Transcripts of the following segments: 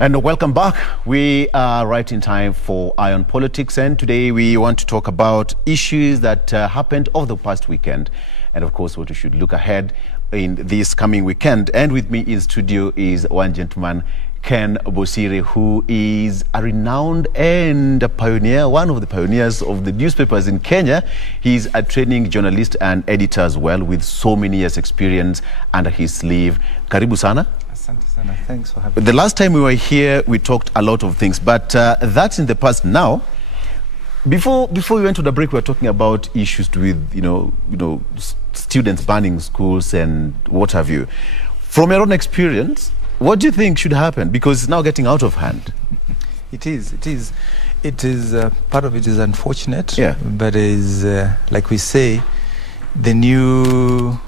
And welcome back. We are right in time for Eye on Politics, and today we want to talk about issues that happened over the past weekend, and of course what we should look ahead in this coming weekend. And with me in studio is one gentleman, Ken Bosire, who is a renowned and a pioneer, one of the pioneers of the newspapers in Kenya. He's a training journalist and editor as well, with so many years experience under his sleeve. Karibu sana. Thanks for having me. The last time we were here, we talked a lot of things, but that's in the past now. Before we went to the break, we were talking about issues with, you know, students burning schools and what have you. From your own experience, what do you think should happen? Because it's now getting out of hand. It is. Part of it is unfortunate, yeah. But is like we say, the new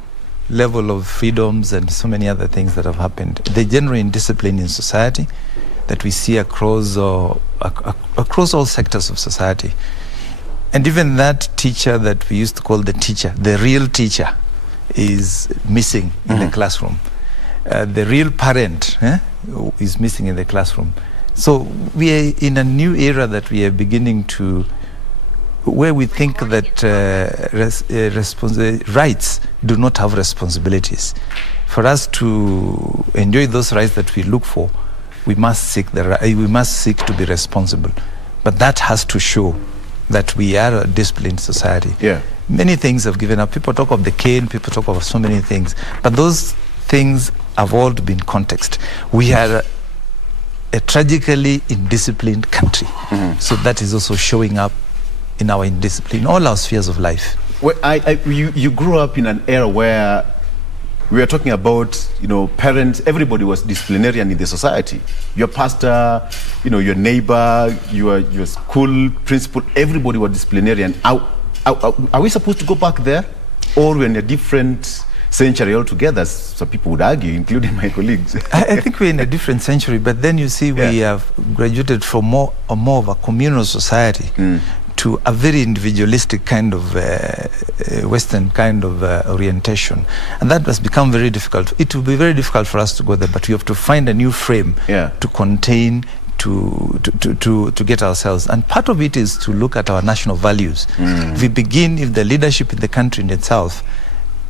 level of freedoms and so many other things that have happened, the general indiscipline in society that we see across all sectors of society. And even that teacher that we used to call the teacher, the real teacher, is missing in the classroom. The real parent is missing in the classroom. So we are in a new era that we are beginning to, where we think that rights do not have responsibilities. For us to enjoy those rights that we look for, we must seek to be responsible. But that has to show that we are a disciplined society. Yeah. Many things have given up. People talk of the cane, people talk of so many things, but those things have all been context. We are a tragically indisciplined country. So that is also showing up in our indiscipline, all our spheres of life. Well, you grew up in an era where we were talking about, parents, everybody was disciplinarian in the society. Your pastor, your neighbor, your school principal, everybody was disciplinarian. Are we supposed to go back there? Or we're in a different century altogether, some people would argue, including my colleagues? I think we're in a different century, but then you see we have graduated from more of a communal society to a very individualistic kind of Western kind of orientation. And that has become very difficult. It will be very difficult for us to go there, but we have to find a new frame to contain, to get ourselves. And part of it is to look at our national values. If the leadership in the country in itself,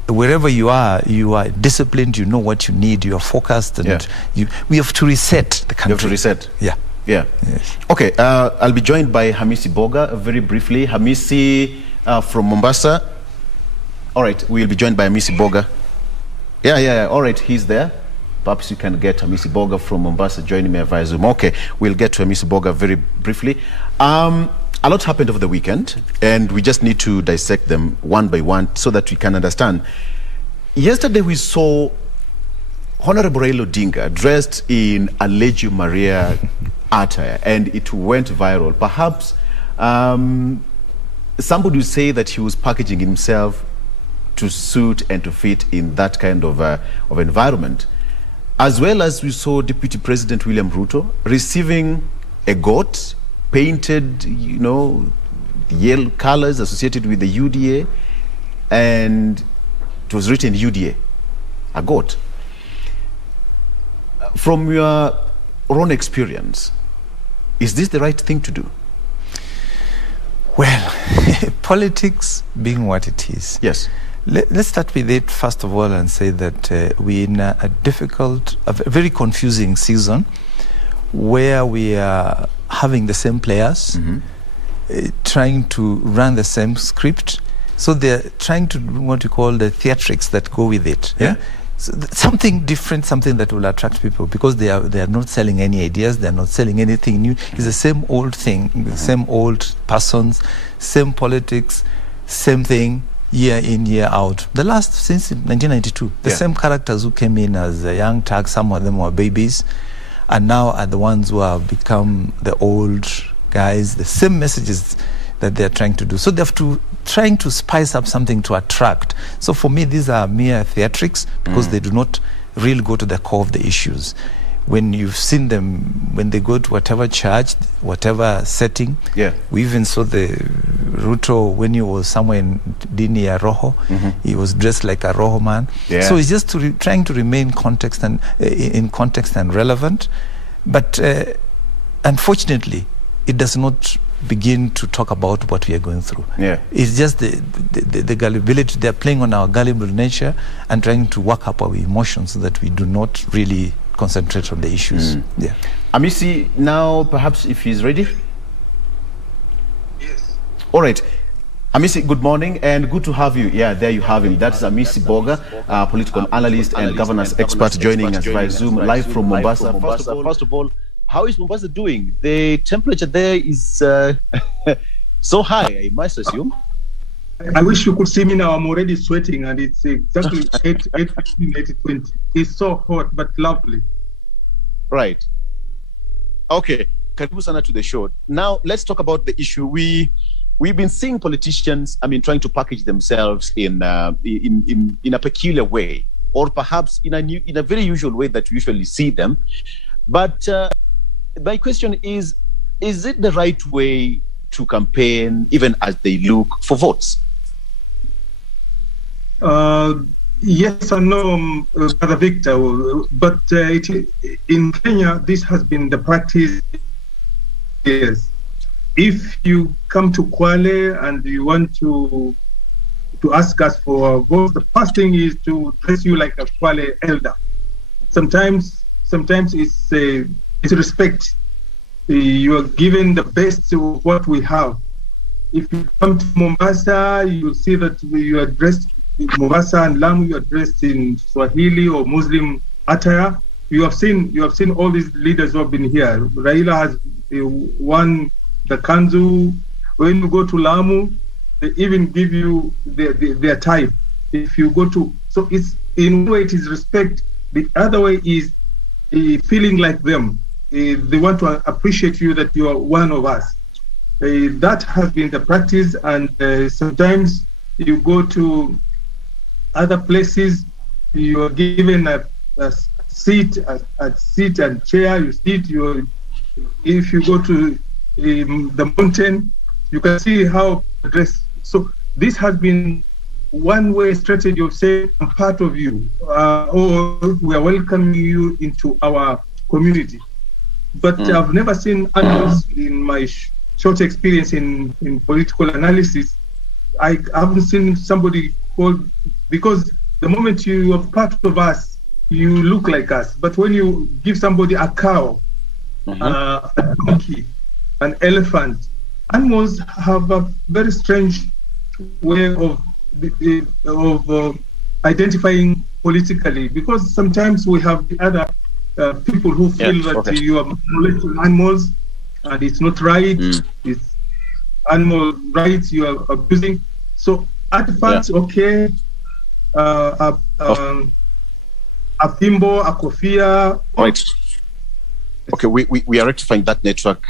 wherever you are disciplined, you know what you need, you are focused, and we have to reset the country. You have to reset? Yeah. Yeah. Yes. Okay, I'll be joined by Hamisi Mboga very briefly. Hamisi from Mombasa. All right, we'll be joined by Hamisi Mboga. Yeah. All right, he's there. Perhaps you can get Hamisi Mboga from Mombasa joining me via Zoom. Okay, we'll get to Hamisi Mboga very briefly. A lot happened over the weekend, and we just need to dissect them one by one so that we can understand. Yesterday we saw Honorable Raila Odinga dressed in a Legio Maria attire, and it went viral. Perhaps somebody would say that he was packaging himself to suit and to fit in that kind of environment. As well as we saw Deputy President William Ruto receiving a goat painted, the yellow colors associated with the UDA, and it was written UDA, a goat. From your own experience, is this the right thing to do? Well, politics being what it is. Yes. Let's start with it first of all and say that we're in a very confusing season where we are having the same players trying to run the same script. So they're trying to do what you call the theatrics that go with it. Yeah. So something different, something that will attract people, because they are not selling any ideas, they're not selling anything new. It's the same old thing, the same old persons, same politics, same thing, year in, year out. Since 1992, the same characters who came in as young tags, some of them were babies, and now are the ones who have become the old guys, the same messages that they're trying to do. So they have to trying to spice up something to attract. So for me, these are mere theatrics, because they do not really go to the core of the issues. When you've seen them, when they go to whatever church, whatever setting, we even saw the Ruto when he was somewhere in Dini ya Roho, he was dressed like a Roho man. So it's just trying to remain in context and relevant. But unfortunately, it does not begin to talk about what we are going through. Yeah. It's just the gullibility. They're playing on our gullible nature and trying to work up our emotions so that we do not really concentrate on the issues. Yeah. Hamisi, now perhaps if he's ready. Yes. All right. Hamisi, good morning and good to have you. Yeah, there you have him. That's Hamisi Mboga, political analyst and governance expert joining us via Zoom live from Mombasa. First of all, how is Mombasa doing? The temperature there is so high, I must assume. I wish you could see me now. I'm already sweating and it's exactly 8:15, 8:20. It's so hot but lovely. Right. Okay. Karibu sana to the show. Now, let's talk about the issue. We've been seeing politicians, trying to package themselves in a peculiar way, or perhaps in a very usual way that we usually see them. But my question is it the right way to campaign, even as they look for votes? Yes and no, Brother Victor. But in Kenya, this has been the practice. Yes. If you come to Kwale and you want to ask us for votes, the first thing is to dress you like a Kwale elder. Sometimes it's respect. You are given the best of what we have. If you come to Mombasa, you will see that you are dressed in Mombasa and Lamu, you are dressed in Swahili or Muslim attire. You have seen all these leaders who have been here. Raila has won the Kanzu. When you go to Lamu, they even give you their type. If you go to, so it's in one way it is respect. The other way is feeling like them. They want to appreciate you that you are one of us. That has been the practice, and sometimes you go to other places, you are given a seat and chair. You sit. If you go to the mountain, you can see how dressed. So this has been one-way strategy of saying, I'm part of you, or we are welcoming you into our community. But I've never seen animals in my short experience in political analysis. I haven't seen somebody called, because the moment you are part of us, you look like us. But when you give somebody a cow, a donkey, an elephant, animals have a very strange way of identifying politically, because sometimes we have the other people who feel that you are molesting animals and it's not right. It's animal rights you are abusing. So artifacts, okay, a fimbo, a kofia. Right. Okay, we are rectifying that network.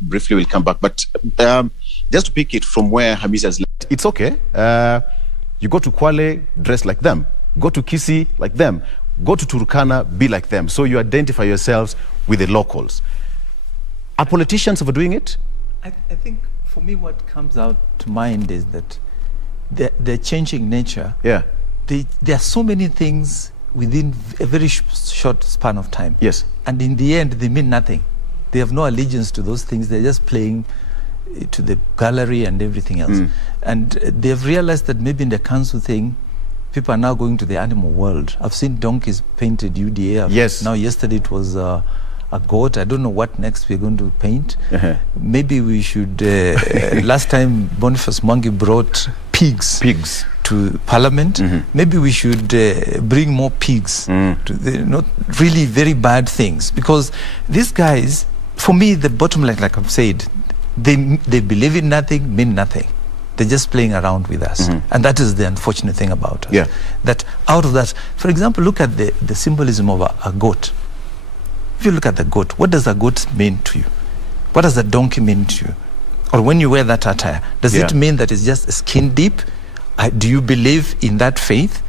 Briefly, we'll come back. But just to pick it from where Hamisi has left, it's okay. You go to Kwale, dress like them. Go to Kisii, like them. Go to Turkana, be like them. So you identify yourselves with the locals. Are politicians overdoing it? I think for me what comes out to mind is that they're changing nature. Yeah. There are so many things within a very short span of time. Yes. And in the end, they mean nothing. They have no allegiance to those things. They're just playing to the gallery and everything else. And they've realized that maybe in the council thing, people are now going to the animal world. I've seen donkeys painted UDA. Yes. Now, yesterday it was a goat. I don't know what next we're going to paint. Maybe we should... last time, Boniface Mwangi brought pigs to Parliament. Maybe we should bring more pigs. To not really very bad things. Because these guys, for me, the bottom line, like I've said, they believe in nothing, mean nothing. They're just playing around with us. And that is the unfortunate thing about us. Yeah. That out of that, for example, look at the symbolism of a goat. If you look at the goat, what does a goat mean to you? What does a donkey mean to you? Or when you wear that attire, does it mean that it's just skin deep? Do you believe in that faith?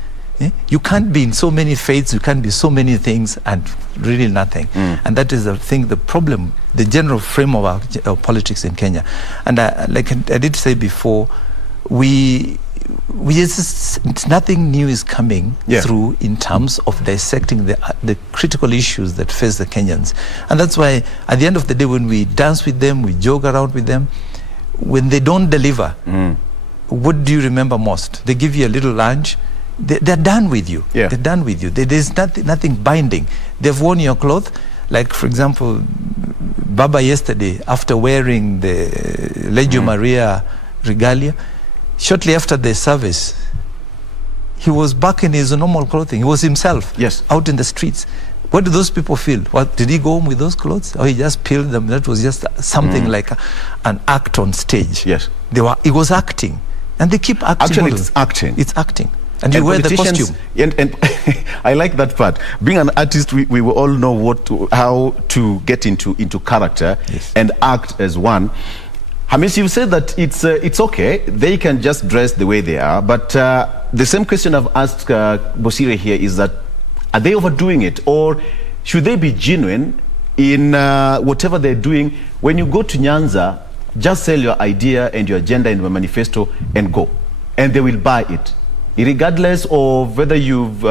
You can't be in so many faiths, you can't be so many things and really nothing. And that is, I think, the problem, the general frame of our politics in Kenya. And like I did say before, we nothing new is coming Yeah. through in terms of dissecting the critical issues that face the Kenyans. And that's why at the end of the day, when we dance with them, we joke around with them, when they don't deliver, what do you remember most? They give you a little lunch, they're done with you. Yeah. They're done with you. There's nothing binding. They've worn your clothes. Like, for example, Baba yesterday, after wearing the Legio Maria regalia, shortly after the service, he was back in his normal clothing. He was himself, Yes. out in the streets. What do those people feel? What, did he go home with those clothes? Or he just peeled them? That was just something like an act on stage. Yes. He was acting. And they keep acting. Actually, models. it's acting. It's acting. And you wear the politicians- costume. And I like that part. Being an artist, we will all know how to get into character Yes. and act as one. Hamisi, you said that it's okay. They can just dress the way they are. But the same question I've asked Bosire here is that, are they overdoing it? Or should they be genuine in whatever they're doing? When you go to Nyanza, just sell your idea and your agenda in the manifesto and go. And they will buy it. Regardless of whether you've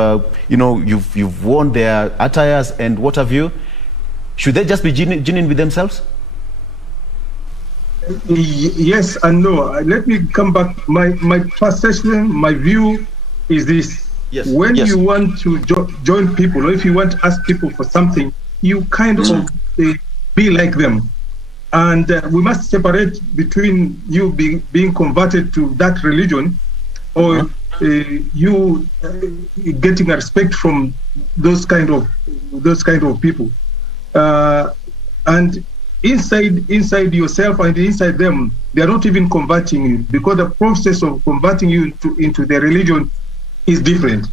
worn their attires and what have you, should they just be genuine with themselves? Yes and no. Let me come back. My perception, my view is this. Yes. When Yes. you want to join people, or if you want to ask people for something, you kind of be like them. And we must separate between you being converted to that religion, or you getting a respect from those kind of people. And inside yourself and inside them, they are not even converting you, because the process of converting you into their religion is different.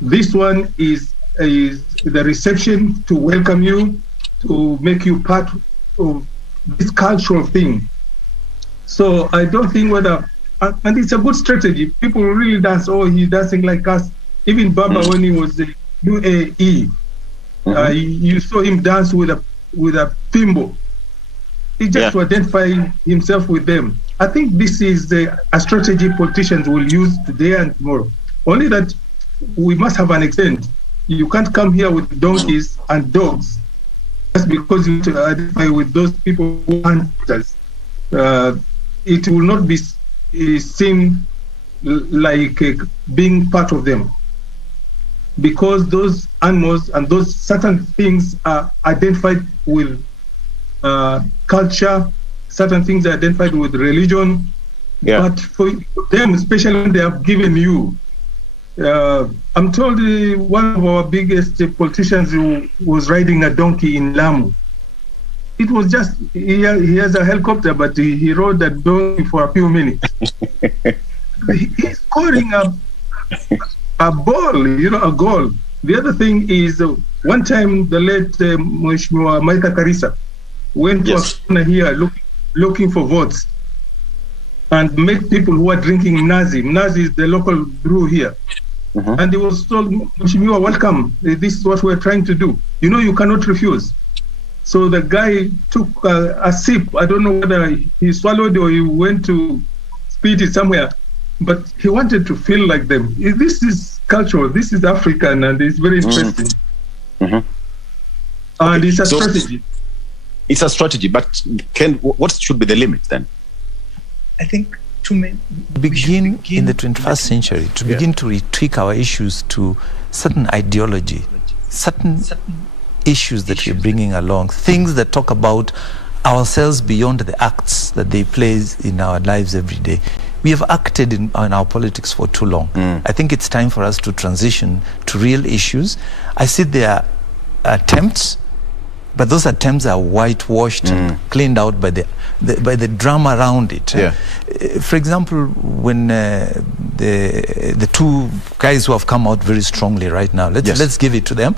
This one is the reception to welcome you, to make you part of this cultural thing. So I don't think whether, and it's a good strategy. People really dance. Oh, he's dancing like us. Even Baba, when he was in UAE, you saw him dance with a thimble. He just to identify himself with them. I think this is a strategy politicians will use today and tomorrow. Only that we must have an extent. You can't come here with donkeys and dogs just because you want to identify with those people who hunt us. It will not be seen like being part of them, because those animals and those certain things are identified with culture, certain things are identified with religion. But for them, especially when they have given you, I'm told one of our biggest politicians who was riding a donkey in Lamu. It was just, he has a helicopter, but he rode that donkey for a few minutes. He's scoring a ball, a goal. The other thing is, one time the late Mheshimiwa Maitha Karisa went to a corner here looking for votes and met people who are drinking Mnazi. Mnazi is the local brew here. And he was told, Mheshimiwa, welcome. This is what we're trying to do. You cannot refuse. So the guy took a sip. I don't know whether he swallowed or he went to spit it somewhere, but he wanted to feel like them. This is cultural. This is African, and it's very interesting. And it's a strategy. It's a strategy, but what should be the limit then? I think begin in the 21st century to begin to retweak our issues to certain ideology, certain issues that we're bringing along, things that talk about ourselves beyond the acts that they play in our lives every day. We have acted in our politics for too long. I think it's time for us to transition to real issues. I see there are attempts, but those attempts are whitewashed and cleaned out by the drama around it. For example, when the two guys who have come out very strongly right now, let's give it to them.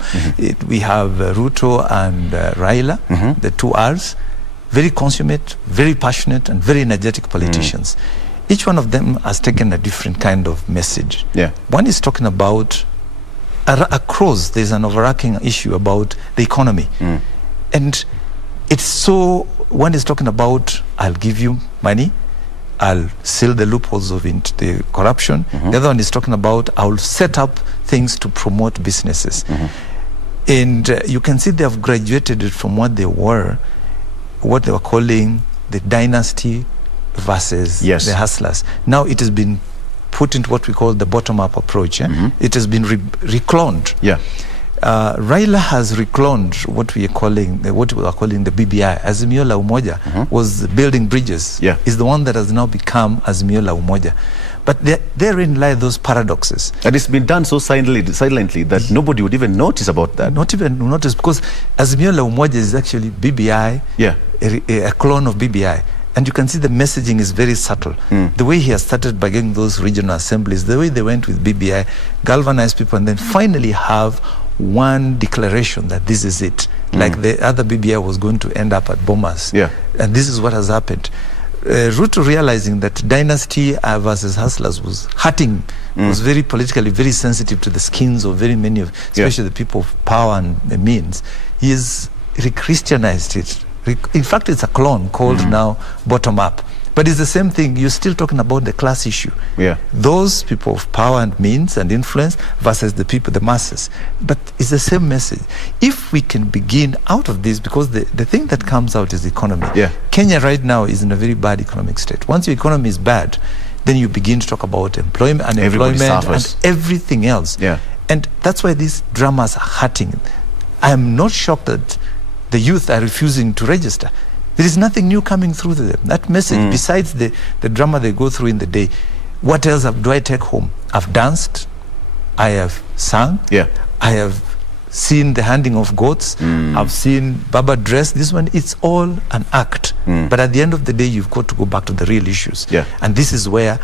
We have Ruto and Raila, the two R's, very consummate, very passionate, and very energetic politicians. Each one of them has taken a different kind of message. One is talking about across, there's an overarching issue about the economy. And it's so, one is talking about, I'll give you money, I'll seal the loopholes of the corruption. The other one is talking about I'll set up things to promote businesses. And you can see they have graduated it from what they were calling the dynasty versus the hustlers. Now it has been put into what we call the bottom-up approach. It has been recloned. Raila has recloned what we are calling the BBI. Azimio la Umoja was building bridges. Is the one that has now become Azimio la Umoja. But therein lie those paradoxes. And it's been done so silently that nobody would even notice about that. Not even notice, because Azimio la Umoja is actually BBI, a clone of BBI. And you can see the messaging is very subtle. The way he has started by getting those regional assemblies, the way they went with BBI, galvanized people, and then finally have one declaration that this is it. Like the other BBI was going to end up at Bomas. And this is what has happened. Ruto, realizing that dynasty versus hustlers was hurting, was very politically very sensitive to the skins of very many of, especially the people of power and the means. He has re-Christianized it. In fact, it's a clone called now bottom up. But it's the same thing. You're still talking about the class issue. Those people of power and means and influence versus the people, the masses. But it's the same message. If we can begin out of this, because the thing that comes out is the economy. Kenya right now is in a very bad economic state. Once your economy is bad, then you begin to talk about employment, unemployment, and everything else. And that's why these dramas are hurting. I am not shocked that the youth are refusing to register. There is nothing new coming through to them. That message, besides the drama they go through in the day, what else do I take home? I've danced, I have sung, I have seen the handing of goats, I've seen Baba dress. This one, it's all an act. But at the end of the day, you've got to go back to the real issues. And this is where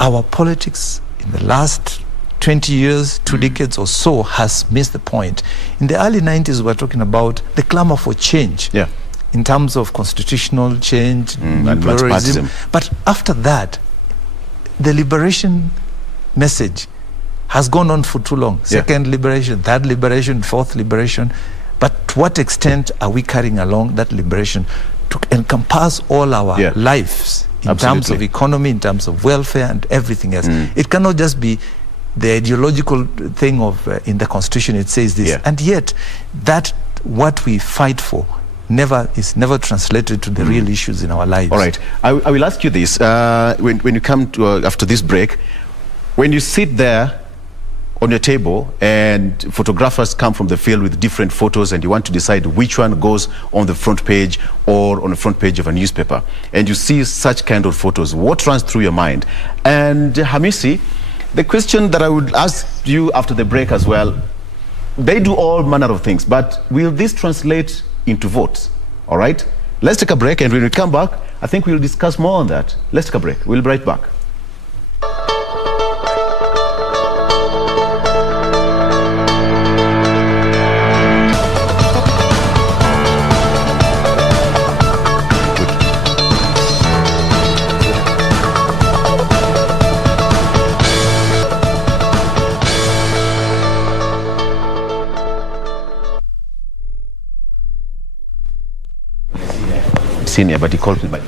our politics in the last 20 years, 2 decades or so has missed the point. In the early 90s, we were talking about the clamor for change. In terms of constitutional change, and pluralism. But after that, the liberation message has gone on for too long. Second liberation, third liberation, fourth liberation. But to what extent are we carrying along that liberation to encompass all our lives in terms of economy, in terms of welfare and everything else? It cannot just be the ideological thing of in the Constitution it says this. And yet, that what we fight for is never translated to the real issues in our lives. All right. I will ask you this. When you come to after this break, when you sit there on your table and photographers come from the field with different photos and you want to decide which one goes on the front page or on the front page of a newspaper, and you see such kind of photos, what runs through your mind? And Hamisi, the question that I would ask you after the break as well, they do all manner of things, but will this translate into votes? All right, let's take a break, and when we come back, I think we'll discuss more on that. Let's take a break. We'll be right back. Senior, but he called me by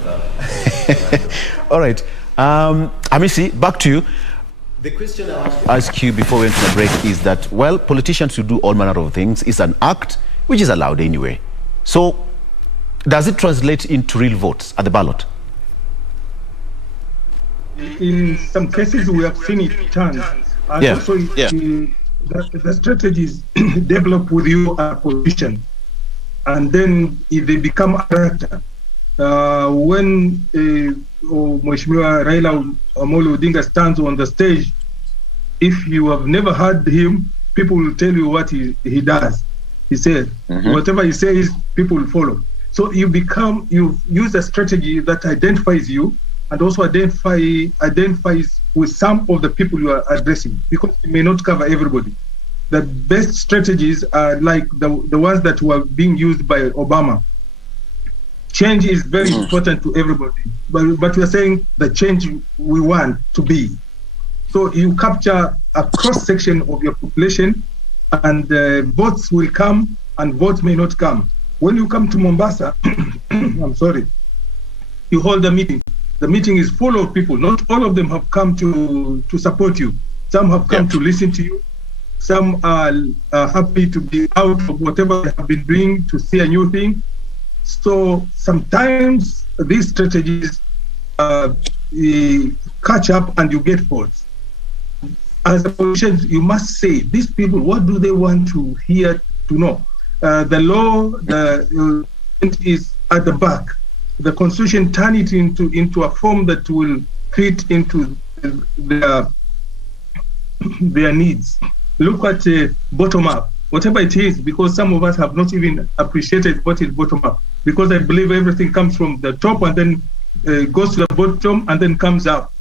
all right, Hamisi, back to you. The question I want to ask you before we enter the break is that, well, politicians who do all manner of things is an act which is allowed anyway. So does it translate into real votes at the ballot? In some cases, we have seen it turn. And also, the strategies develop with you a position, and then if they become a character. When Mheshimiwa Raila Amolo Odinga stands on the stage, if you have never heard him, people will tell you what he does. He said, whatever he says, people will follow. So you use a strategy that identifies you and also identifies with some of the people you are addressing, because it may not cover everybody. The best strategies are like the ones that were being used by Obama. Change is very important to everybody, but we are saying the change we want to be. So you capture a cross-section of your population, and votes will come and votes may not come. When you come to Mombasa, I'm sorry, you hold a meeting the meeting is full of people. Not all of them have come to support you. Some have come to listen to you. Some are happy to be out of whatever they have been doing to see a new thing. So sometimes these strategies catch up and you get votes. As a politician, you must say, these people, what do they want to hear, to know? The law is at the back. The constitution, turn it into a form that will fit into their needs. Look at bottom up, whatever it is, because some of us have not even appreciated what is bottom up, because I believe everything comes from the top and then goes to the bottom and then comes up.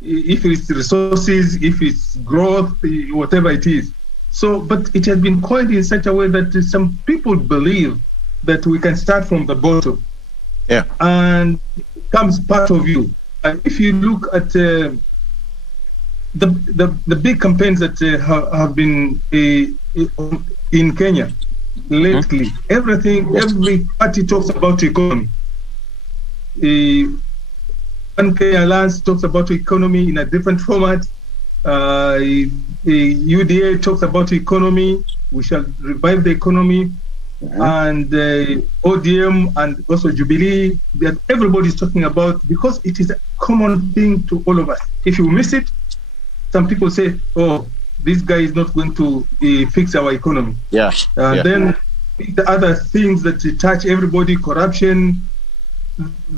If it's resources, if it's growth, whatever it is. So, but it has been coined in such a way that some people believe that we can start from the bottom. Yeah. And it becomes part of you. If you look at the big campaigns that have been in Kenya lately, every party talks about economy. One Kenya Alliance talks about economy in a different format. UDA talks about economy. We shall revive the economy. And ODM and also Jubilee, that everybody's talking about, because it is a common thing to all of us. If you miss it, some people say, oh, this guy is not going to fix our economy. Then the other things that touch everybody, corruption,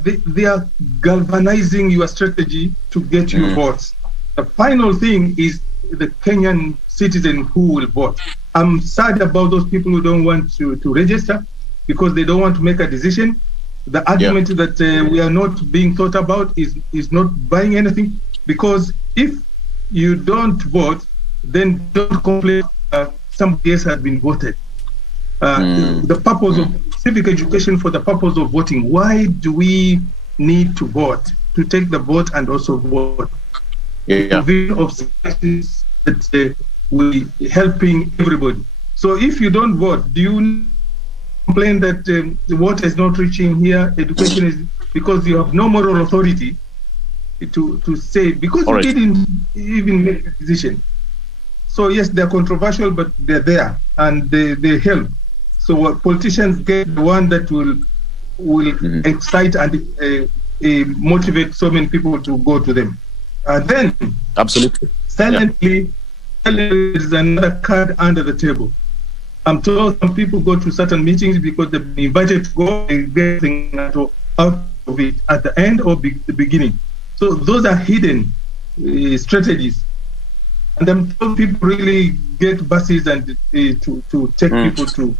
they are galvanizing your strategy to get your votes. The final thing is the Kenyan citizen who will vote. I'm sad about those people who don't want to register because they don't want to make a decision. The argument that we are not being thought about is not buying anything, because if you don't vote, then don't complain somebody else has been voted. The purpose of civic education, for the purpose of voting, why do we need to vote? To take the vote and also vote. The vision of services that we helping everybody. So if you don't vote, do you complain that the water is not reaching here? Education is, because you have no moral authority to say, because you didn't even make a decision. So yes, they're controversial, but they're there and they help. So what politicians get, the one that will excite and motivate so many people to go to them. Then absolutely silently, there is another card under the table. I'm told some people go to certain meetings because they've been invited to go and get things out of it at the end or the beginning. So those are hidden strategies. And I'm told people really get buses and to take people to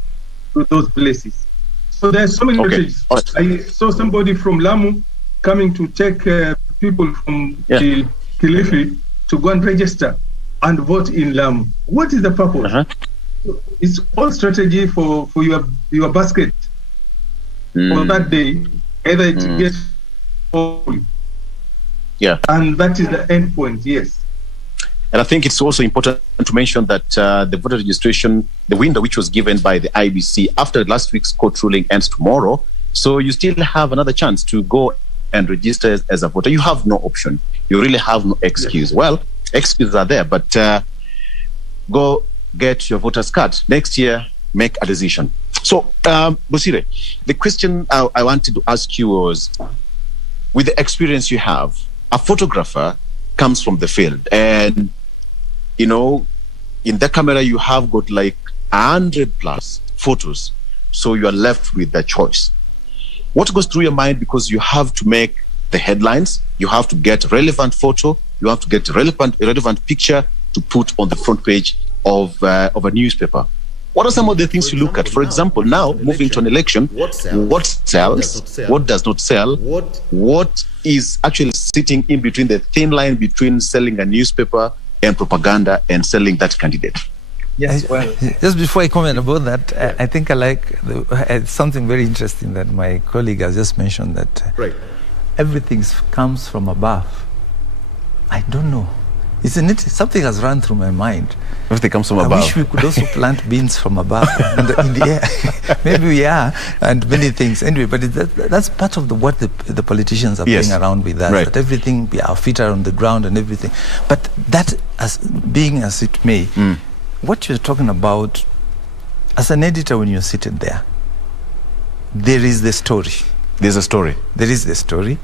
those places. So there's so many strategies. I saw somebody from Lamu coming to take people from Kilifi to go and register and vote in Lamu. What is the purpose? It's all strategy for your basket for that day, either it gets or and that is the end point. Yes. And I think it's also important to mention that the voter registration, the window which was given by the IBC after last week's court ruling ends tomorrow. So you still have another chance to go and register as a voter. You have no option. You really have no excuse. Well, excuses are there, but go get your voter's card. Next year, make a decision. So, Bosire, the question I wanted to ask you was, with the experience you have, a photographer comes from the field, and you know, in the camera you have got like 100+ photos, so you are left with the choice. What goes through your mind, because you have to make the headlines, you have to get relevant photo, you have to get relevant picture to put on the front page of a newspaper? What are some of the things you look at? For example, now moving to an election, what sells, what does not sell, what is actually sitting in between, the thin line between selling a newspaper and propaganda and selling that candidate? Yes, well, just before I comment about that, I think I like something very interesting that my colleague has just mentioned, that everything comes from above. I don't know. Isn't it? Something has run through my mind. Everything comes from I above. wish we could also plant beans from above in the air. Maybe we are, and many things. Anyway, but that's part of what the politicians are playing around with us. Right. That everything, our feet are on the ground and everything. But that, as being as it may, what you're talking about, as an editor, when you're sitting there, there is the story. There's a story. There is the story.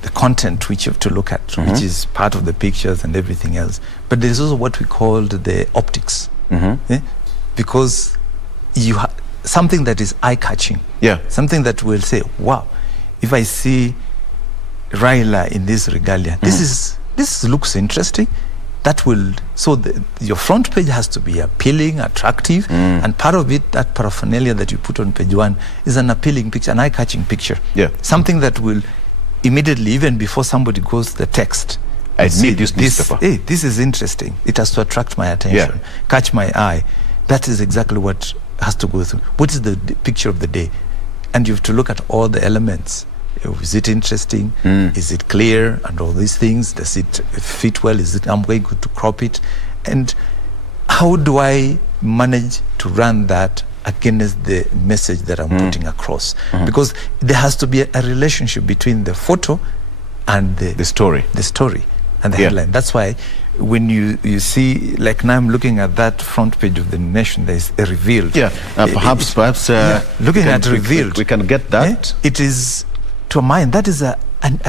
The content which you have to look at, which is part of the pictures and everything else. But there's also what we called the optics. Because you something that is eye-catching. Yeah. Something that will say, wow, if I see Raila in this regalia, this looks interesting. That will, so your front page has to be appealing, attractive, and part of it, that paraphernalia that you put on page 1, is an appealing picture, an eye-catching picture. Yeah. Something that will immediately, even before somebody goes to the text, I need this newspaper. Hey, this is interesting. It has to attract my attention, catch my eye. That is exactly what has to go through. What is the picture of the day? And you have to look at all the elements. Is it interesting? Is it clear? And all these things. Does it fit well? I'm going to crop it? And how do I manage to run that against the message that I'm putting across? Because there has to be a relationship between the photo and the story and the headline. That's why when you see, like now I'm looking at that front page of the Nation, there's a revealed. Perhaps looking at revealed, we can get that. It is, to a mind, that is a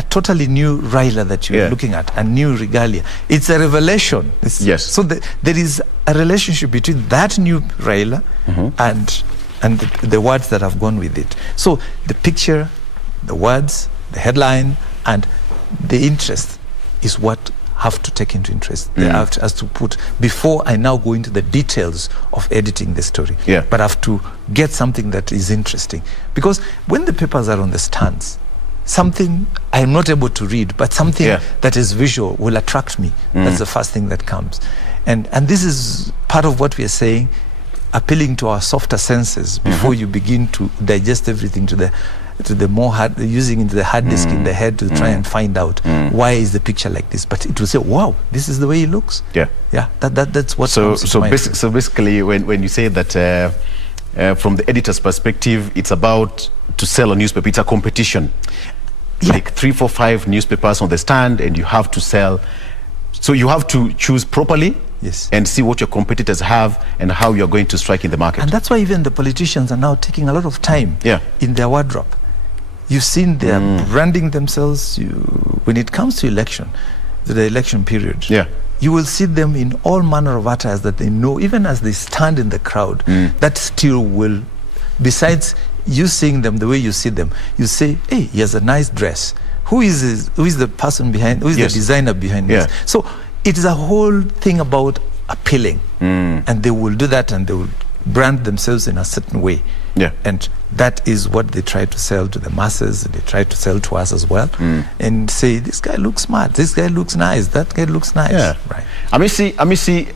totally new Raila that you're looking at, a new regalia. It's a revelation. So there is a relationship between that new Raila and the words that have gone with it. So the picture, the words, the headline, and the interest is what have to take into interest. They have to put, before I now go into the details of editing the story. But I have to get something that is interesting. Because when the papers are on the stands, something I'm not able to read, but something that is visual will attract me. That's the first thing that comes. And this is part of what we are saying, appealing to our softer senses before you begin to digest everything to the more hard, using into the hard disk in the head to try and find out why is the picture like this. But it will say, wow, this is the way it looks. That's what comes to mind. So basically, when you say that from the editor's perspective, it's about to sell a newspaper, it's a competition. Like 3, 4, 5 newspapers on the stand, and you have to sell. So you have to choose properly and see what your competitors have and how you're going to strike in the market. And that's why even the politicians are now taking a lot of time in their wardrobe. You've seen them branding themselves. When it comes to the election period, you will see them in all manner of attires that they know, even as they stand in the crowd, that still will, besides you seeing them the way you see them, you say, hey, he has a nice dress. Who is the person behind, who is the designer behind this? So it is a whole thing about appealing. And they will do that, and they will brand themselves in a certain way. And that is what they try to sell to the masses. They try to sell to us as well, and say, this guy looks smart, this guy looks nice, that guy looks nice. Right. Hamisi,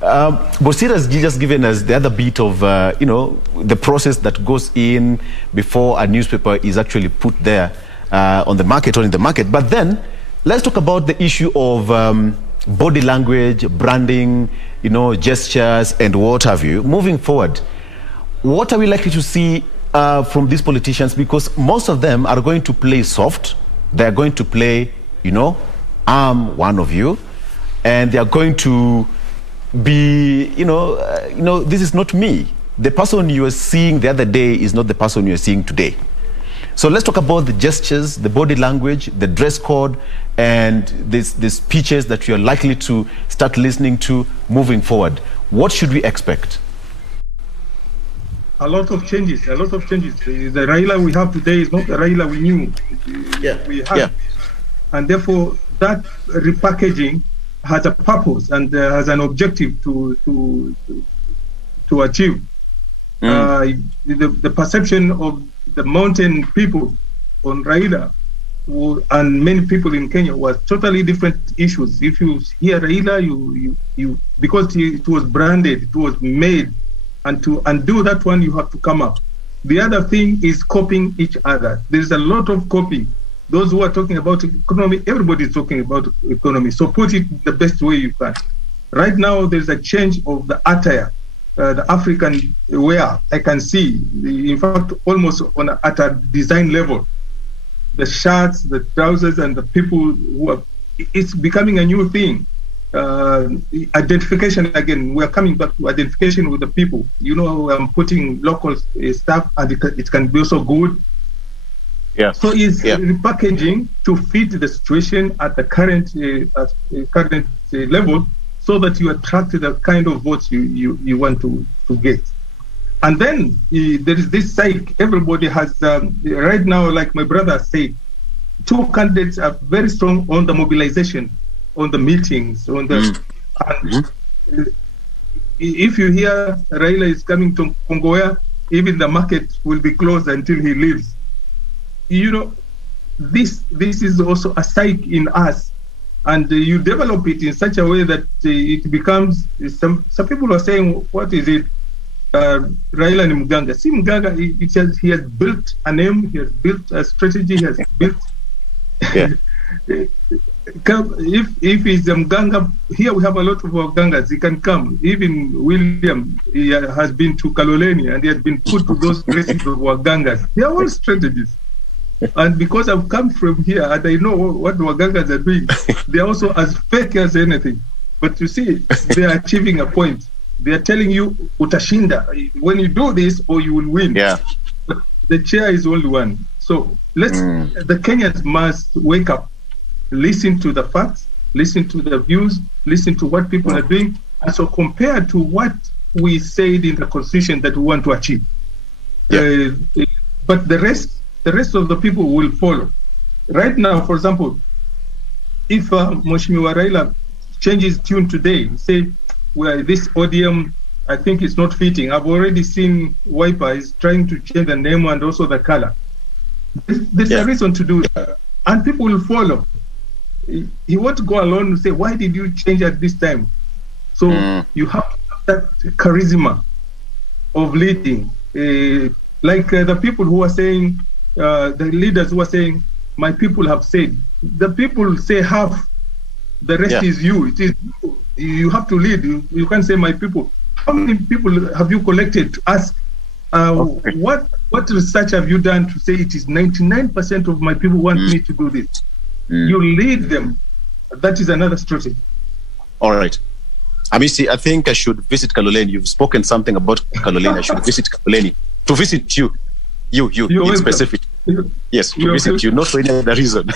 Bosire has just given us the other bit of the process that goes in before a newspaper is actually put there on the market or in the market. But then let's talk about the issue of body language, branding, gestures, and what have you. Moving forward, what are we likely to see from these politicians? Because most of them are going to play soft. They're going to play, I'm one of you, and they are going to be, this is not me. The person you were seeing the other day is not the person you are seeing today. So let's talk about the gestures, the body language, the dress code, and the speeches that you're likely to start listening to moving forward. What should we expect? A lot of changes. The Raila we have today is not the Raila we knew. We had. And therefore, that repackaging has a purpose and has an objective to achieve. The perception of the mountain people on Raila and many people in Kenya was totally different issues. If you hear Raila, you because it was branded, it was made, and to undo that one, you have to come up. The other thing is copying each other. There's a lot of copying. those who are talking about economy, everybody is talking about economy. So put it the best way you can. Right now, there's a change of the attire, the African wear. I can see, in fact, almost at a design level, the shirts, the trousers, and the people who are. It's becoming a new thing. Identification again. We are coming back to identification with the people. You know, I'm putting local stuff, and it can be also good. Yeah. So it's repackaging to fit the situation at the current level, so that you attract the kind of votes you want to get. And then there is this side. Everybody has right now, like my brother said, two candidates are very strong on the mobilization, on the meetings, on the. If you hear Raila is coming to Kongoya, even the market will be closed until he leaves. You know, this is also a psyche in us, and you develop it in such a way that it becomes. Some people are saying, "What is it?" Raila and Mganga. See, Mganga, he has built a name, he has built a strategy, he has built. Yeah. If he's Mganga, here we have a lot of Mgangas. He can come. Even William, he has been to Kaloleni and he has been put to those places of Wagangas. They are all strategies. And because I've come from here and I know what Wagangas are doing, they are also as fake as anything. But you see, they are achieving a point. They are telling you, utashinda, when you do this, or you will win. Yeah. But the chair is only one. So the Kenyans must wake up, listen to the facts, listen to the views, listen to what people are doing, and so compare to what we said in the constitution that we want to achieve. Yeah. But the rest of the people will follow. Right now, for example, if Mheshimiwa Raila changes tune today, say, well, this ODM, I think it's not fitting. I've already seen Wiper is trying to change the name and also the color. There's a reason to do that, and people will follow. He won't go alone and say, why did you change at this time? So you have to have that charisma of leading. Like the people who are saying, the leaders who are saying, my people have said. The people say half, the rest is you. It is you have to lead. You can't say my people. How many people have you collected to ask what research have you done to say it is 99% of my people want me to do this? You lead them. That is another strategy. All right. Hamisi, I think I should visit Kaloleni. You've spoken something about Kaloleni. I should visit Kaloleni. To visit you in specific. Yes, to visit you, not for any other reason.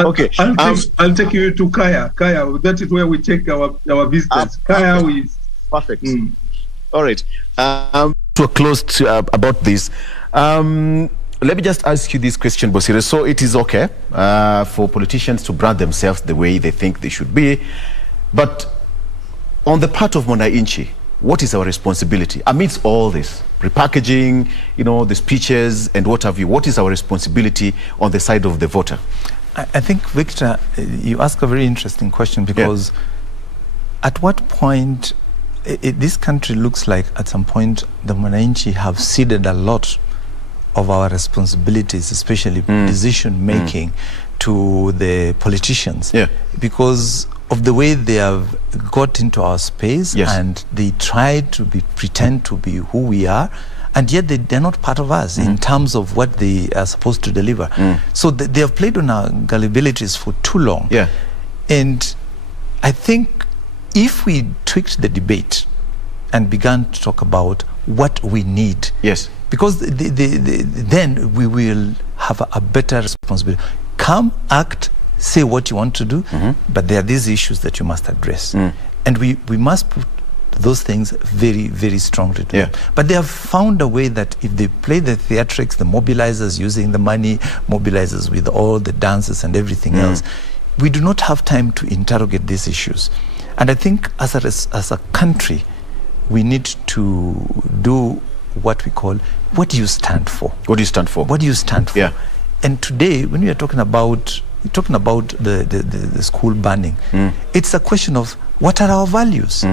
Okay. I'll take you to Kaya. Kaya, that is where we take our visitors. Kaya is perfect. All right. To a close to, about this. Let me just ask you this question, Bosire. So it is okay for politicians to brand themselves the way they think they should be, but on the part of Mwananchi, what is our responsibility amidst all this repackaging, the speeches and what have you? What is our responsibility on the side of the voter? I think, Victor, you ask a very interesting question, because at what point this country looks like at some point the Mwananchi have ceded a lot of our responsibilities, especially decision making, to the politicians, because of the way they have got into our space, and they try to pretend to be who we are, and yet they're not part of us in terms of what they are supposed to deliver. So they have played on our gullibilities for too long. And I think if we tweaked the debate and began to talk about what we need, because then we will have a better responsibility. Come, act, say what you want to do, but there are these issues that you must address. And we must put those things very, very strongly to them. But they have found a way that if they play the theatrics, the mobilizers using the money, mobilizers with all the dances and everything else, we do not have time to interrogate these issues. And I think as a country, we need to do what we call, what do you stand for? What do you stand for? What do you stand for? And today, when we are talking about the school banning, it's a question of what are our values?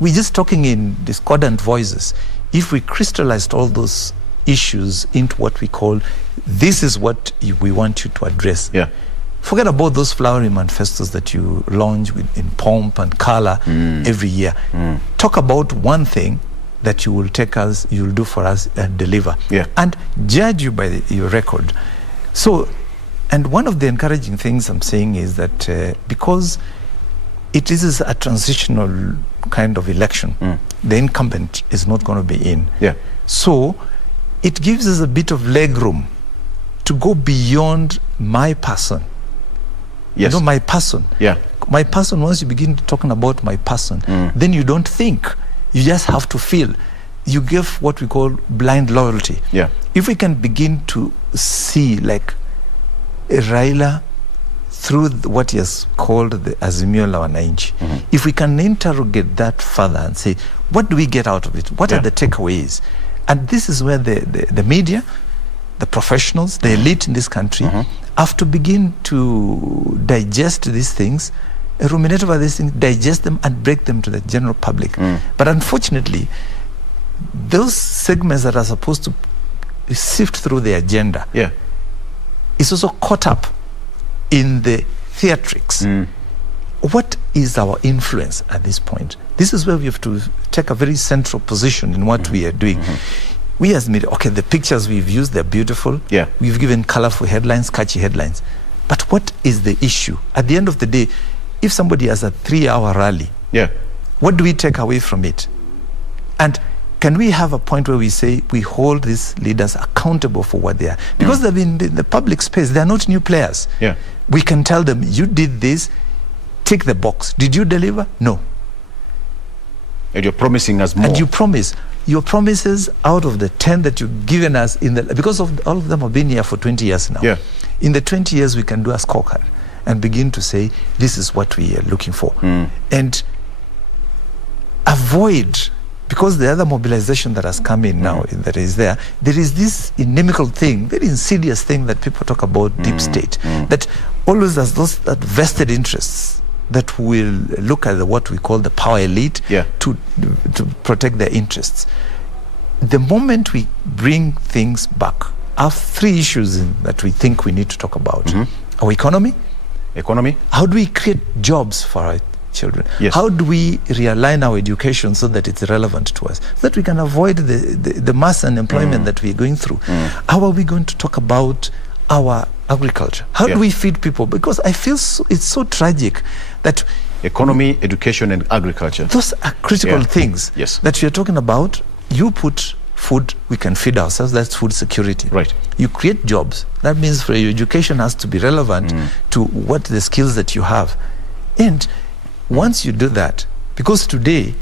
We're just talking in discordant voices. If we crystallized all those issues into what we call this is what we want you to address. Yeah. Forget about those flowery manifestos that you launch in pomp and color every year. Talk about one thing that you will do for us and deliver. Yeah. And judge you by your record. So, and one of the encouraging things I'm saying is that because it is a transitional kind of election, the incumbent is not going to be in. Yeah. So it gives us a bit of leg room to go beyond my person. Yes. You know, my person. Yeah. My person, once you begin talking about my person, then you don't think. You just have to feel. You give what we call blind loyalty. Yeah. If we can begin to see, like, Raila through what he has called the Azimio la Wananchi, if we can interrogate that further and say, what do we get out of it? What are the takeaways? And this is where the media, the professionals, the elite in this country have to begin to digest these things, ruminate over these things, digest them and break them to the general public. But unfortunately, those segments that are supposed to sift through the agenda is also caught up in the theatrics. What is our influence at this point? This is where we have to take a very central position in what we are doing. We as media, okay, the pictures we've used, they're beautiful. Yeah. We've given colorful headlines, catchy headlines. But what is the issue? At the end of the day, if somebody has a 3-hour rally, what do we take away from it? And can we have a point where we say we hold these leaders accountable for what they are? Because they've been in the public space, they're not new players. Yeah. We can tell them, you did this, tick the box. Did you deliver? No. And you're promising us more. And you promise. Your promises out of the 10 that you've given us, because of all of them have been here for 20 years now. Yeah. In the 20 years, we can do a scorecard and begin to say, this is what we are looking for. And avoid, because the other mobilization that has come in now, that is there is this inimical thing, very insidious thing that people talk about, deep state, that always has that vested interests that will look at what we call the power elite to protect their interests. The moment we bring things back, I have 3 issues that we think we need to talk about. Our economy. How do we create jobs for our children? Yes. How do we realign our education so that it's relevant to us, so that we can avoid the mass unemployment that we're going through? How are we going to talk about our agriculture? How do we feed people? Because I feel it's so tragic that economy, education, and agriculture, those are critical things that you're talking about. You put food, we can feed ourselves. That's food security. Right. You create jobs. That means for your education has to be relevant to what the skills that you have. And once you do that, because today,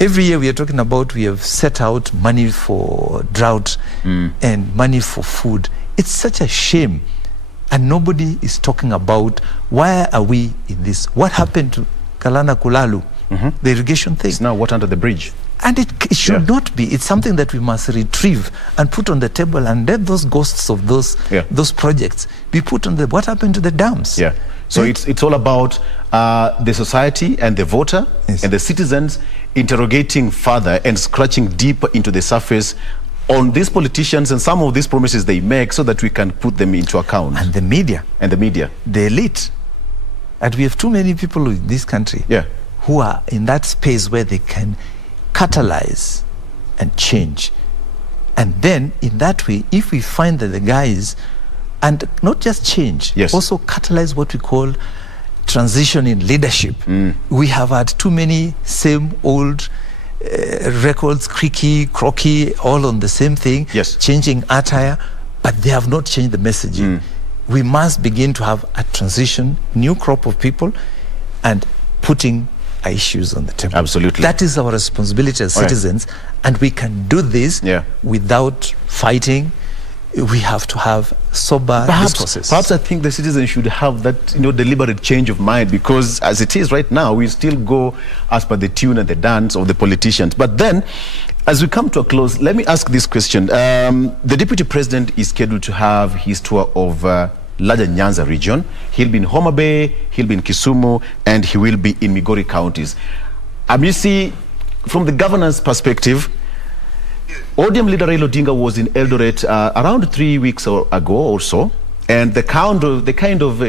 every year we are talking about, we have set out money for drought and money for food. It's such a shame. And nobody is talking about why are we in this? What happened to Kalana Kulalu, the irrigation thing? It's now water under the bridge. And it should not be. It's something that we must retrieve and put on the table, and let those ghosts of those projects be put on the, what happened to the dams? So it's all about the society and the voter and the citizens interrogating further and scratching deeper into the surface on these politicians and some of these promises they make, so that we can put them into account. And the media. The elite. And we have too many people in this country who are in that space where they can catalyze and change. And then in that way, if we find that the guys, and not just change, also catalyze what we call transition in leadership. We have had too many same old records, creaky, croaky, all on the same thing, changing attire, but they have not changed the messaging. We must begin to have a transition, new crop of people, and putting issues on the table. Absolutely. That is our responsibility as citizens, and we can do this without fighting. We have to have sober discourses. Perhaps I think the citizens should have that, deliberate change of mind, because as it is right now, we still go as per the tune and the dance of the politicians. But then, as we come to a close, let me ask this question. The Deputy President is scheduled to have his tour of larger Nyanza region. He'll be in Homa Bay, he'll be in Kisumu, and he will be in Migori counties. Hamisi, from the governor's perspective, ODM leader Raila Odinga was in Eldoret around 3 weeks ago or so, and the kind of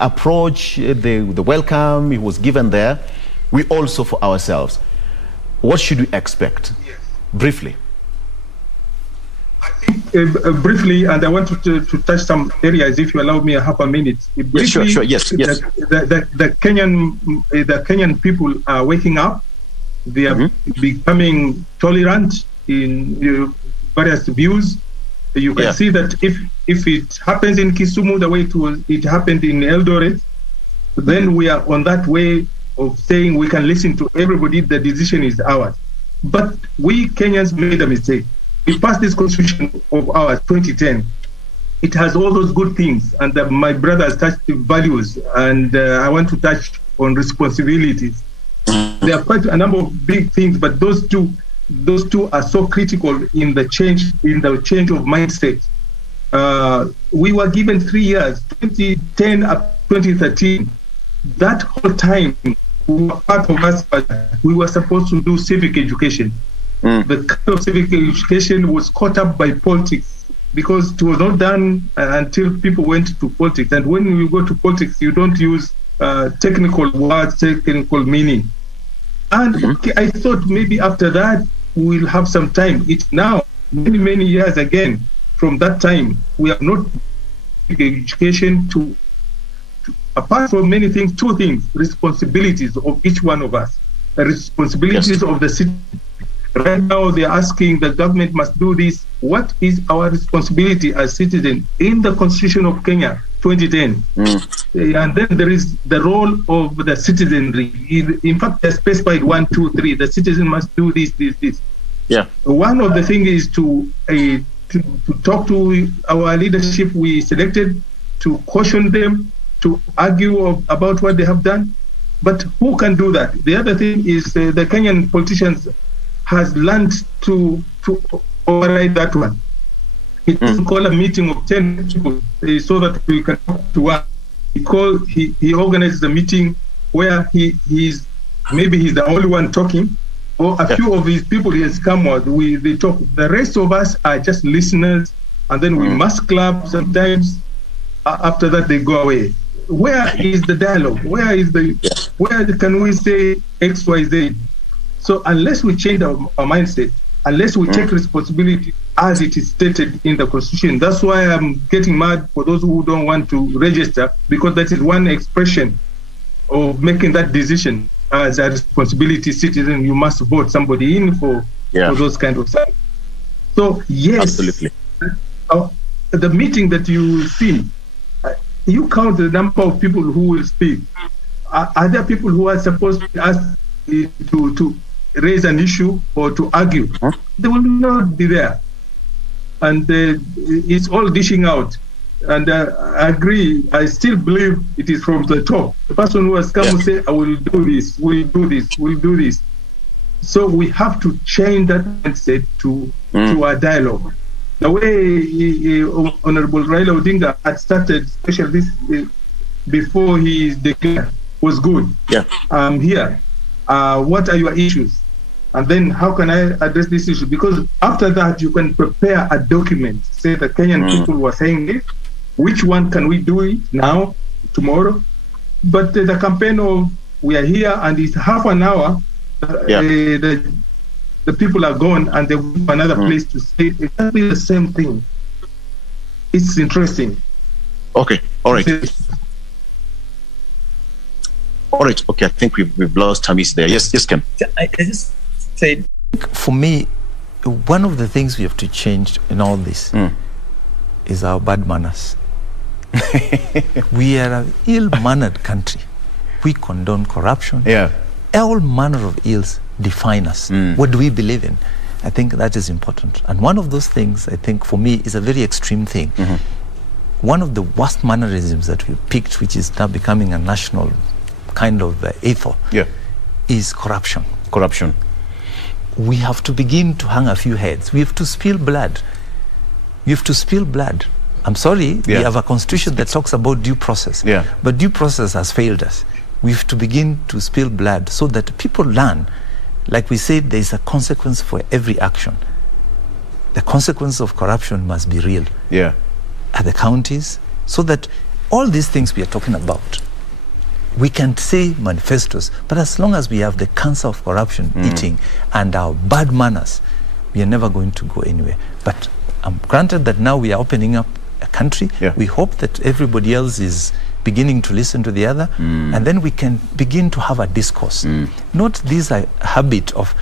approach, the welcome he was given there, we also for ourselves. What should we expect? Yes. Briefly. I think briefly, and I want to touch some areas, if you allow me half a minute. Briefly, yes, sure. Yes. The Kenyan people are waking up. They are becoming tolerant in various views. You can see that if it happens in Kisumu the way it happened in Eldoret, then we are on that way of saying we can listen to everybody, the decision is ours. But we Kenyans made a mistake. We passed this constitution of ours, 2010. It has all those good things, and my brother has touched the values, and I want to touch on responsibilities. There are quite a number of big things, but those two are so critical in the change of mindset. We were given 3 years, 2010 up 2013. That whole time, part of us, we were supposed to do civic education. The kind of civic education was caught up by politics because it was not done until people went to politics. And when you go to politics, you don't use technical words, technical meaning. And I thought maybe after that, we'll have some time. It's now many years again from that time. We have not education to apart from many things, two things: responsibilities of each one of us, the responsibilities of the city. Right now, they're asking the government must do this. What is our responsibility as citizens in the Constitution of Kenya, 2010? And then there is the role of the citizenry. In fact, they're specified 1, 2, 3. The citizen must do this. Yeah. One of the things is to talk to our leadership we selected, to caution them, to argue about what they have done. But who can do that? The other thing is the Kenyan politicians has learned to override that one. He doesn't call a meeting of 10 people so that we can talk to one. He organizes a meeting where he's the only one talking, or a few of his people he has come with. They talk. The rest of us are just listeners, and then we must clap sometimes. After that, they go away. Where is the dialogue? Where can we say X, Y, Z? So unless we change our mindset, unless we take responsibility as it is stated in the Constitution, that's why I'm getting mad for those who don't want to register, because that is one expression of making that decision as a responsibility citizen. You must vote somebody in for those kind of stuff. So yes, absolutely. The meeting that you see, you count the number of people who will speak. Are there people who are supposed to be asked to raise an issue or to argue? They will not be there. And it's all dishing out. And I agree, I still believe it is from the top. The person who has come will say, I will do this, we'll do this, we'll do this. So we have to change that mindset to a dialogue. The way Honorable Raila Odinga had started, especially this before he is declared, was good. I'm here. What are your issues? And then how can I address this issue? Because after that, you can prepare a document. Say the Kenyan people were saying this. Which one can we do it now, tomorrow? But the campaign of we are here and it's half an hour, the people are gone and they move another place to say exactly the same thing. It's interesting. Okay, all right. All right, okay, I think we've lost Hamisi there. Yes, Ken. I just said, for me, one of the things we have to change in all this is our bad manners. We are an ill-mannered country. We condone corruption. All manner of ills define us. What do we believe in? I think that is important. And one of those things, I think, for me, is a very extreme thing. One of the worst mannerisms that we picked, which is now becoming a national kind of ethos, is corruption. We have to begin to hang a few heads. We have to spill blood. I'm sorry, we have a constitution that talks about due process. But due process has failed us. We have to begin to spill blood so that people learn. Like we said, there is a consequence for every action. the consequences of corruption must be real. Yeah. At the counties, so that all these things we are talking about, we can say manifestos, but as long as we have the cancer of corruption eating and our bad manners, we are never going to go anywhere. But granted that now we are opening up a country, we hope that everybody else is beginning to listen to the other, and then we can begin to have a discourse. Not this habit of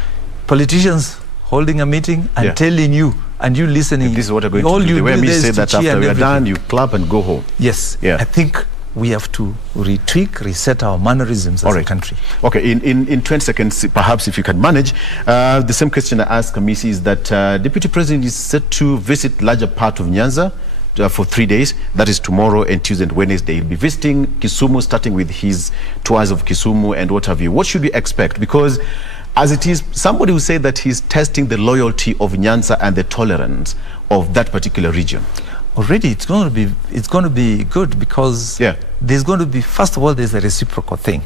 politicians holding a meeting and telling you, and you listening. This is what we're going to do. The way Hamisi said that after we are done, you clap and go home. Yes. I think we have to reset our mannerisms as a country. Okay, in 20 seconds, perhaps if you can manage, the same question I asked Hamisi is that Deputy President is set to visit larger part of Nyanza for 3 days. That is tomorrow and Tuesday and Wednesday. He'll be visiting Kisumu, starting with his tours of Kisumu and what have you. What should we expect? Because as it is, somebody will say that he's testing the loyalty of Nyanza and the tolerance of that particular region. Already it's going to be good, because there's going to be, first of all, there's a reciprocal thing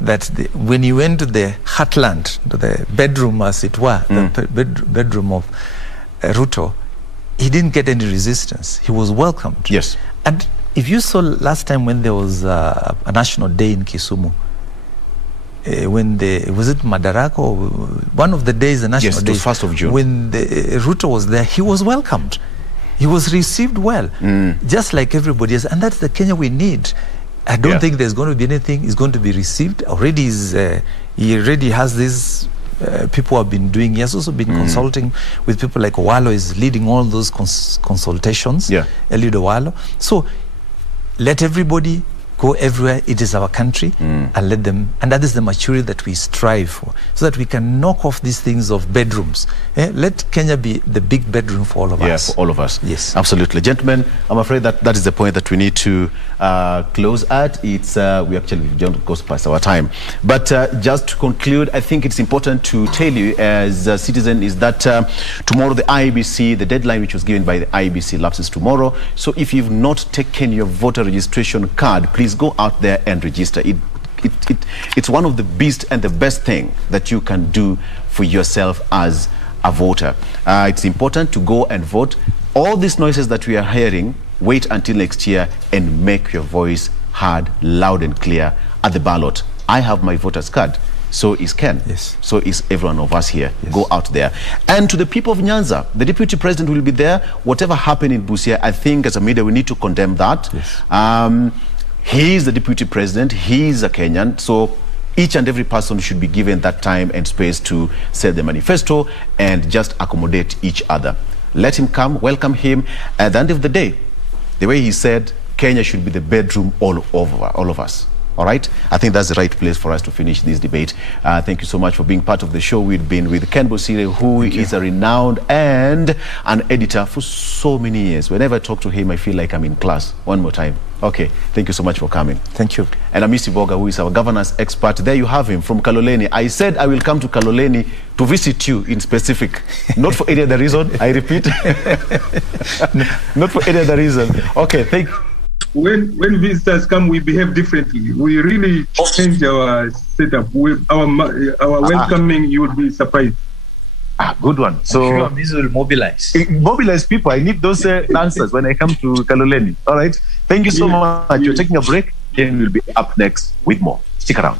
that when you went to the heartland, to the bedroom as it were, the bedroom of Ruto, he didn't get any resistance. He was welcomed. Yes. And if you saw last time when there was a national day in Kisumu, was it Madaraka, or one of the days, the national day? Yes, it was 1st of June. When Ruto was there, he was welcomed. He was received well, just like everybody else. And that's the Kenya we need. I don't think there's going to be anything. He's going to be received. Already he already has this, people have been doing. He has also been consulting with people like Owalo, is leading all those consultations. Eliud Owalo. So let everybody go everywhere. It is our country, and let them, and that is the maturity that we strive for, so that we can knock off these things of bedrooms. Let Kenya be the big bedroom for all of us. Yeah, for all of us. Yes, absolutely. Gentlemen, I'm afraid that is the point that we need to close at. It's we actually don't go past our time, but just to conclude, I think it's important to tell you as a citizen is that tomorrow the IEBC, the deadline which was given by the IEBC, lapses tomorrow. So if you've not taken your voter registration card, please go out there and register. It's one of the best and the best thing that you can do for yourself as a voter. It's important to go and vote. All these noises that we are hearing, wait until next year and make your voice heard loud and clear at the ballot. I have my voter's card. So is Ken. Yes. So is every one of us here. Yes. Go out there. And to the people of Nyanza, the Deputy President will be there. Whatever happened in Bosire, I think as a media we need to condemn that. Yes. He is the Deputy President. He is a Kenyan. So each and every person should be given that time and space to say the manifesto and just accommodate each other. Let him come, welcome him. At the end of the day, the way he said, Kenya should be the bedroom all of us. All right? I think that's the right place for us to finish this debate. Thank you so much for being part of the show. We've been with Ken Bosire, who is a renowned and an editor for so many years. Whenever I talk to him, I feel like I'm in class. One more time. Okay, thank you so much for coming. Thank you. And Hamisi Mboga, who is our governance expert. There you have him from Kaloleni. I said I will come to Kaloleni to visit you in specific. Not for any other reason, I repeat. Not for any other reason. Okay, thank you. When visitors come, we behave differently. We really change our setup. Our welcoming, you will be surprised. Good one. So this will mobilize. Mobilize people. I need those answers when I come to Kaloleni. All right. Thank you so much. You're taking a break. Ken will be up next with more. Stick around.